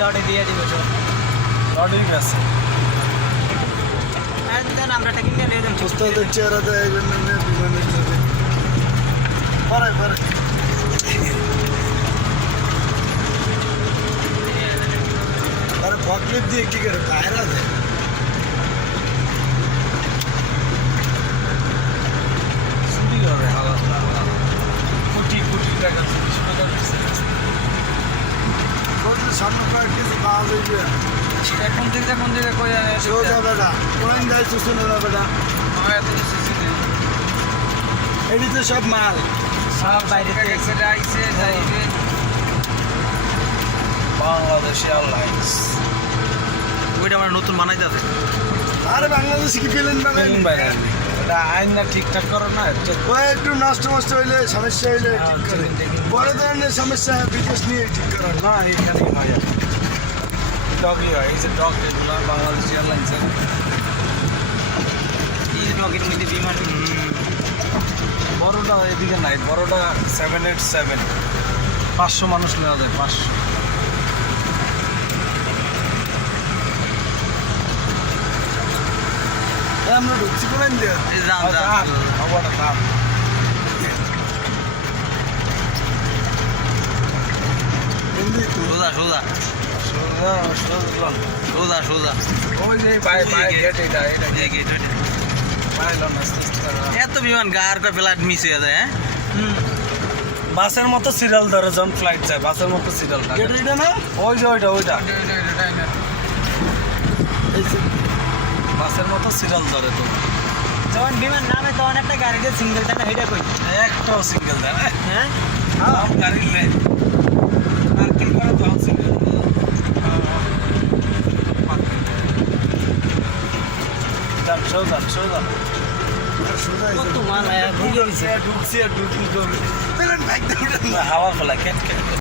লটে দিয়ে দিব সব লটেই গেছে দেন আমরা টাকা কিনে দিয়ে দেব উস্তাদের চেহারা দেয় বিমানের সাথে পারে পারে আরে ফকলিপ দিয়ে কি করে বাইরে দেয় ছুটি হবে হালা কোটি কোটি টাকা সামনে কয়েক কেজি পাওয়া যাবে কোন দিকে কই সোজা বেটা কোন যাই শুনে না বেটা এটি তো সব মাল সব বাইরে থেকে আইছে যাইবে বাংলাদেশি এয়ারলাইন্স ওইটা আমরা নতুন বানাইতে আছে আরে বাংলাদেশে কি পেলেন প্লেন বাইরে এটা আইন না ঠিকঠাক করো না ওই একটু নষ্ট মষ্ট হইলে সমস্যা হইলে ঠিক করে বড় ধরনের সমস্যা বিদেশ নিয়ে ঠিক করা না এইখানেই হয় ডগই হয় এই যে ডগ এগুলো বাংলাদেশ এয়ারলাইন্সের এই ব্লগের মধ্যে বিমান বড়টা এদিকে নাই বড়টা 787 500 মানুষ নেওয়া যায় 500 আমরা ঢুকছি কোন দিয়ে এই যান যান খবরটা দাম হিন্দি তো সোজা সোজা সোজা সোজা ওই যে বাই বাই গেট এটা এই গেট ওইটা বাইলাম না এত বিমান গার কয় ফ্লাইট মিস হয়ে যায় হ্যাঁ বাসের মতো সিরিয়াল ধরে যখন ফ্লাইট যায় বাসের মতো সিরিয়াল থাকে গেট এটা না ওই যে ওইটা এই যে বাসের মতো সিরিয়াল ধরে তো যখন বিমান নামে তখন একটা গাড়িতে সিঙ্গেল টানা হেডা কই একটাও সিঙ্গেল দেয় না হ্যাঁ সব গাড়ি নেই পার্কিং করে তখন সিঙ্গেল যান সোজা কত মাল আয়া ভুলে দিছে ঢুকছি আর ঢুকছি করবে পেলেন বাইক হাওয়া ফেলা কেট কেট